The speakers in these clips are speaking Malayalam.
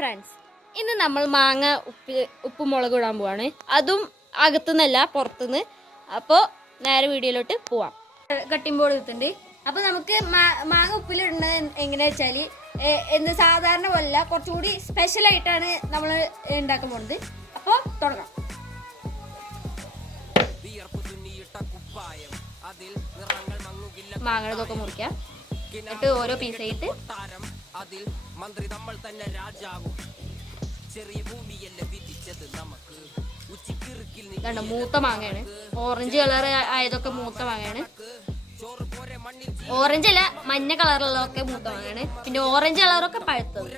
ഫ്രണ്ട്സ്, ഇന്ന് നമ്മൾ മാങ്ങ ഉപ്പും മുളകും ഇടാൻ പോവാണ്. അതും അകത്തുനിന്നല്ല, പുറത്തുനിന്ന്. അപ്പോൾ നേരെ വീഡിയോയിലോട്ട് പോവാം. കട്ടിംഗ് ബോർഡ് എടുത്തിട്ടുണ്ട്. അപ്പോൾ നമുക്ക് മാങ്ങ ഉപ്പിലിടുന്നത് എങ്ങനെയാ വെച്ചാൽ എന്ന് സാധാരണ പോലല്ല, കുറച്ചുകൂടി സ്പെഷ്യലായിട്ടാണ് നമ്മൾ ഉണ്ടാക്കാൻ പോകുന്നത്. അപ്പോൾ തുടങ്ങാം. മാങ്ങകളൊക്കെ മുറിക്കാം, എന്നിട്ട് ഓരോ പീസായിട്ട് അതിൽ മന്ത്രി നമ്മൾ തന്നെ രാജാവും ചെറിയ ഭൂമിയല്ല വിധിച്ചത് നമുക്ക് ഉച്ചിക്കിറുക്കിൽ മൂത്ത മാങ്ങയാണ്. ഓറഞ്ച് കളർ ആയതൊക്കെ മൂത്ത മാങ്ങയാണ്. ഓറഞ്ച് അല്ല, മഞ്ഞ കളറുള്ളതൊക്കെ മൂത്ത മാങ്ങയാണ്. പിന്നെ ഓറഞ്ച് കളറൊക്കെ പഴുത്തത്.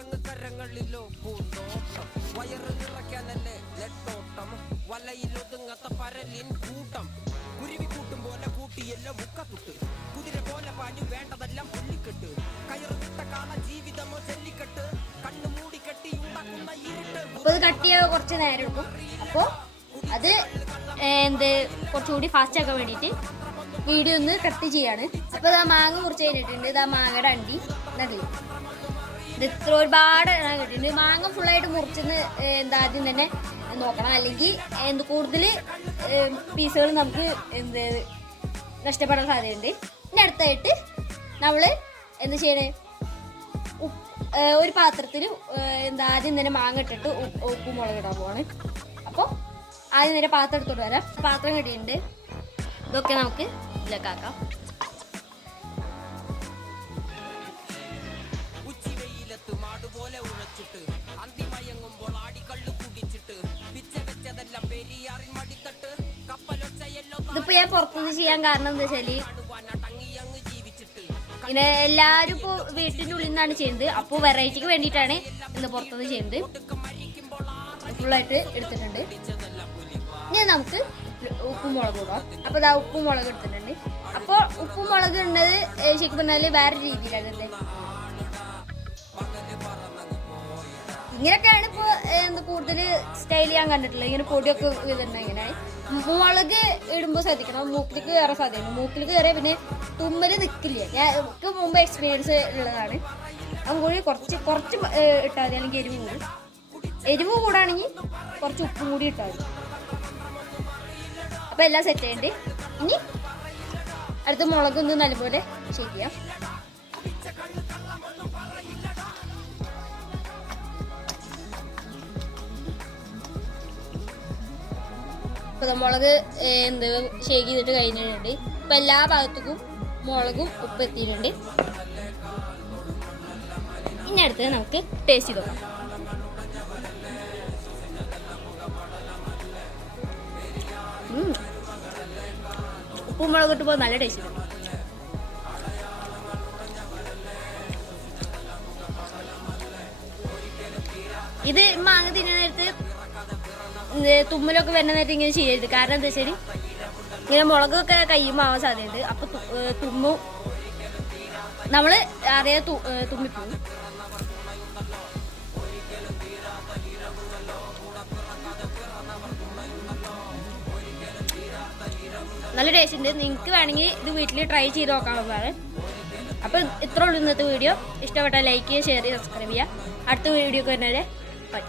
അപ്പൊ ഇത് കട്ട് ചെയ്യാൻ കുറച്ച് നേരം എടുക്കും. അപ്പോൾ അത് കുറച്ചുകൂടി ഫാസ്റ്റ് ആക്കാൻ വേണ്ടിയിട്ട് വീഡിയോ ഒന്ന് കട്ട് ചെയ്യാണ്. അപ്പൊ ഇതാ മാങ്ങ മുറിച്ച് കഴിഞ്ഞിട്ടുണ്ട്. ഇതാ മാങ്ങയുടെ അണ്ടി നടില്ല. ഇത് ഇത്ര ഒരുപാട് കിട്ടിയിട്ടുണ്ട്. മാങ്ങ ഫുള്ളായിട്ട് മുറിച്ചെന്ന് ആദ്യം തന്നെ നോക്കണം, അല്ലെങ്കിൽ കൂടുതൽ പീസുകൾ നമുക്ക് നഷ്ടപ്പെടാൻ സാധ്യതയുണ്ട്. ഇനി അടുത്തായിട്ട് നമ്മൾ എന്ത് ചെയ്യണേ, ഒരു പാത്രത്തിൽ ആദ്യം തന്നെ മാങ്ങ ഇട്ടിട്ട് ഉപ്പും മുളക് ഇടാൻ പോവാണ്. അപ്പോൾ ആദ്യം തന്നെ പാത്രം എടുത്തോട്ട് വരാം. പാത്രം കിട്ടിയിട്ടുണ്ട്. ഇതൊക്കെ നമുക്ക് ഇതിലേക്ക് ആക്കാം. ഇതിപ്പോ ഞാൻ പുറത്തുനിന്ന് ചെയ്യാൻ കാരണം എന്താ വെച്ചാല്, ഇങ്ങനെ എല്ലാരും ഇപ്പൊ വീട്ടിന്റെ ഉള്ളിൽ നിന്നാണ് ചെയ്യുന്നത്. അപ്പൊ വെറൈറ്റിക്ക് വേണ്ടിയിട്ടാണ് ഇന്ന് പുറത്തുനിന്ന് ചെയ്യുന്നത്. ഫുള്ളായിട്ട് എടുത്തിട്ടുണ്ട്. ഇനി നമുക്ക് ഉപ്പും മുളക് ഇടാം. അപ്പൊ ഇതാ ഉപ്പും മുളക് എടുത്തിട്ടുണ്ട്. അപ്പൊ ഉപ്പും മുളക് ഇടുന്നത് ശരിക്കും പറഞ്ഞാല് വേറെ രീതിയിലാണ്. ഇങ്ങനെയൊക്കെയാണ് ഇപ്പൊ കൂടുതൽ സ്റ്റൈൽ ചെയ്യാൻ കണ്ടിട്ടുള്ളത്. ഇങ്ങനെ പൊടിയൊക്കെ ഇടുന്നത് ഇങ്ങനെ. മുളക് ഇടുമ്പോൾ ശ്രദ്ധിക്കണം, മൂക്കിലേക്ക് കയറാൻ സാധ്യതയുണ്ട്. മൂക്കിലേക്ക് കയറിയാൽ പിന്നെ തുമ്മല് നിൽക്കില്ല. എനിക്ക് മുമ്പ് എക്സ്പീരിയൻസ് ഉള്ളതാണ്. അതുകൂടി കുറച്ച് ഇട്ടാൽ മതി, അല്ലെങ്കിൽ എരിവ് കൂടാണെങ്കിൽ കുറച്ച് ഉപ്പും കൂടി ഇട്ടാൽ മതി. അപ്പം എല്ലാം സെറ്റ് ചെയ്യണ്ട്. ഇനി അടുത്ത മുളകൊന്ന് നല്ലപോലെ ശരിയാം. ഇപ്പൊ മുളക് ഷേക്ക് ചെയ്തിട്ട് കഴിഞ്ഞിട്ടുണ്ട്. ഇപ്പൊ എല്ലാ ഭാഗത്തേക്കും മുളകും ഉപ്പ് എത്തിയിട്ടുണ്ട്. ഇനി അടുത്ത് നമുക്ക് ടേസ്റ്റ് ചെയ്ത് നോക്കാം. ഉപ്പും മുളക് ഇട്ടപ്പോൾ നല്ല ടേസ്റ്റ് ഉണ്ട്. ഇത് മാങ്ങ തിന്നുന്ന നേരത്ത് തുമ്മലൊക്കെ വരുന്ന നേരത്തെ ഇങ്ങനെ ചെയ്യരുത്. കാരണം എന്താ വെച്ചാൽ ഇങ്ങനെ മുളകൊക്കെ കയ്യുമ്പോൾ ആവാൻ സാധ്യതയുണ്ട്. അപ്പൊ തുമ്മും, നമ്മള് അറിയാതെ തുമ്മിപ്പോവും. നല്ല ടേസ്റ്റ് ഉണ്ട്. നിങ്ങൾക്ക് വേണമെങ്കിൽ ഇത് വീട്ടിൽ ട്രൈ ചെയ്ത് നോക്കാവുന്നതാണ്. അപ്പൊ ഇത്ര ഉള്ളൂ ഇന്നത്തെ വീഡിയോ. ഇഷ്ടപ്പെട്ടാൽ ലൈക്ക് ചെയ്യുക, ഷെയർ ചെയ്യുക, സബ്സ്ക്രൈബ് ചെയ്യുക. അടുത്ത വീഡിയോ ഒക്കെ വരുന്നത് ബൈ.